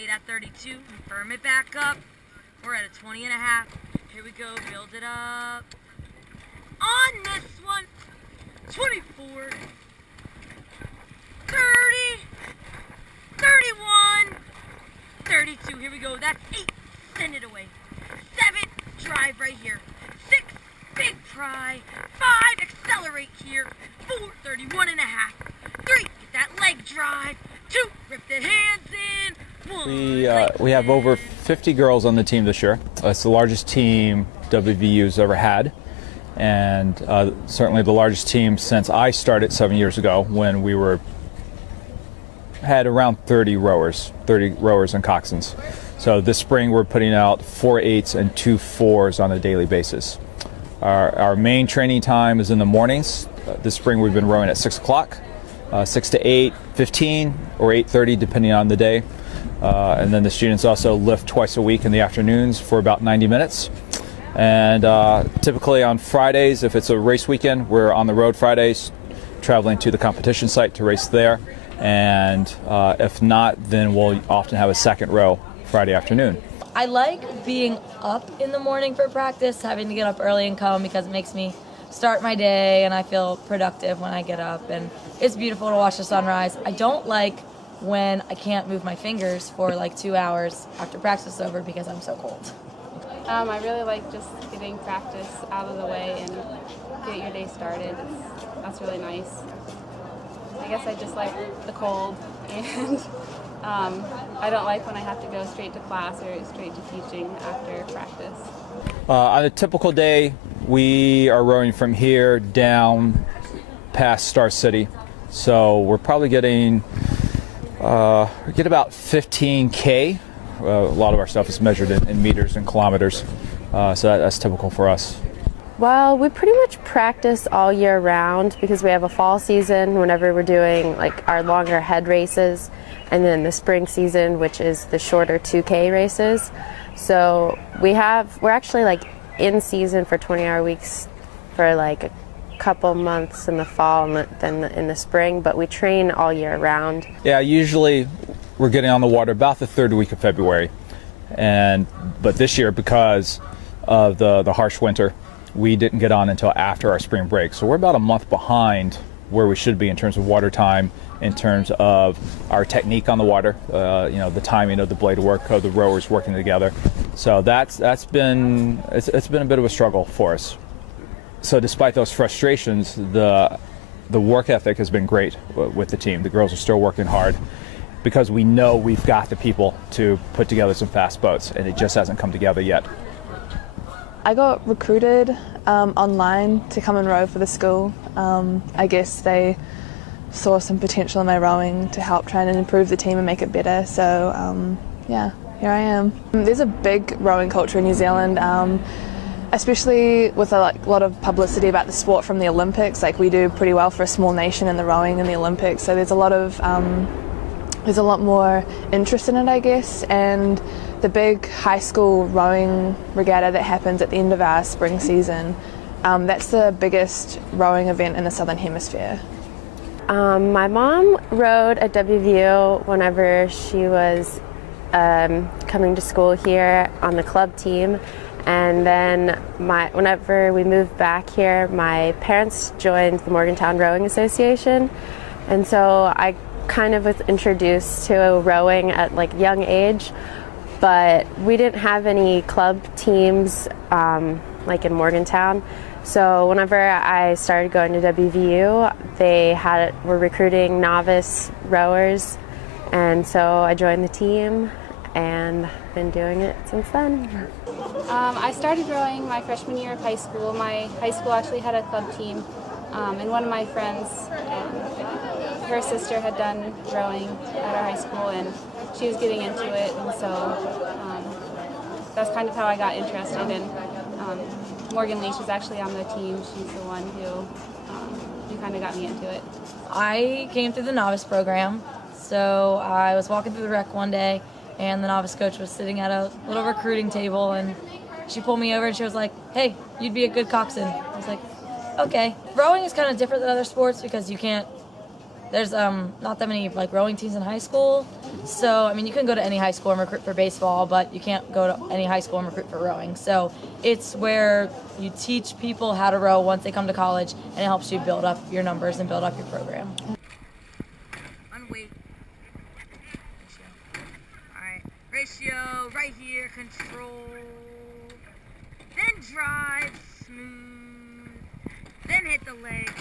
stayed at 32. Firm it back up. We're at a 20 and a half. Here we go, build it up. On this one, 24, 30, 31, 32. Here we go. That's 8. Send it away. 7. Drive right here. 6. Big try. 5. Accelerate here. 4. 31 and a half. 3. Get that leg drive. 2. Rip the hands in. 1. We have over 50 girls on the team this year. It's the largest team WVU's ever had, and certainly the largest team since I started 7 years ago, when we had around 30 rowers and coxswains. So this spring we're putting out 4 8s and 2 4s on a daily basis. Our main training time is in the mornings. This spring we've been rowing at 6 o'clock, 6 to 8:15 or 8:30 depending on the day. And then the students also lift twice a week in the afternoons for about 90 minutes. And typically on Fridays, if it's a race weekend, we're on the road Fridays, traveling to the competition site to race there. And if not, then we'll often have a second row Friday afternoon. I like being up in the morning for practice, having to get up early and come, because it makes me start my day and I feel productive when I get up. And it's beautiful to watch the sunrise. I don't like when I can't move my fingers for like 2 hours after practice is over because I'm so cold. I really like just getting practice out of the way and get your day started. That's really nice. I guess I just like the cold, and I don't like when I have to go straight to class or straight to teaching after practice. On a typical day, we are rowing from here down past Star City. So we're probably getting we get about 15K. A lot of our stuff is measured in meters and kilometers, so that's typical for us. Well, we pretty much practice all year round because we have a fall season whenever we're doing like our longer head races, and then the spring season, which is the shorter 2K races. So we're actually like in season for 20-hour weeks for like a couple months in the fall and then in the spring, but we train all year round. Yeah, usually we're getting on the water about the third week of February, but this year, because of the harsh winter, we didn't get on until after our spring break. So we're about a month behind where we should be in terms of water time, in terms of our technique on the water, the timing of the blade work of the rowers working together. So it's been a bit of a struggle for us. So despite those frustrations, the work ethic has been great with the team. The girls are still working hard because we know we've got the people to put together some fast boats, and it just hasn't come together yet. I got recruited online to come and row for the school. I guess they saw some potential in my rowing to help try and improve the team and make it better. So here I am. There's a big rowing culture in New Zealand, especially with a lot of publicity about the sport from the Olympics. Like, we do pretty well for a small nation in the rowing in the Olympics. So there's a lot more interest in it, I guess. And the big high school rowing regatta that happens at the end of our spring season, that's the biggest rowing event in the Southern Hemisphere. My mom rowed at WVU whenever she was coming to school here on the club team, and then whenever we moved back here, my parents joined the Morgantown Rowing Association, and so I kind of was introduced to rowing at like young age. But we didn't have any club teams like in Morgantown. So whenever I started going to WVU, they were recruiting novice rowers, and so I joined the team and been doing it since then. I started rowing my freshman year of high school. My high school actually had a club team, and one of my friends, her sister had done rowing at our high school, and she was getting into it, and so that's kind of how I got interested. And Morgan Leach was actually on the team. She's the one who kind of got me into it. I came through the novice program, so I was walking through the rec one day, and the novice coach was sitting at a little recruiting table, and she pulled me over and she was like, "Hey, you'd be a good coxswain." I was like, "Okay." Rowing is kind of different than other sports because you can't there's not that many like rowing teams in high school. So I mean, you can go to any high school and recruit for baseball, but you can't go to any high school and recruit for rowing. So it's where you teach people how to row once they come to college, and it helps you build up your numbers and build up your program. On weight. Alright, ratio right here, control. Then drive, smooth. Then hit the leg.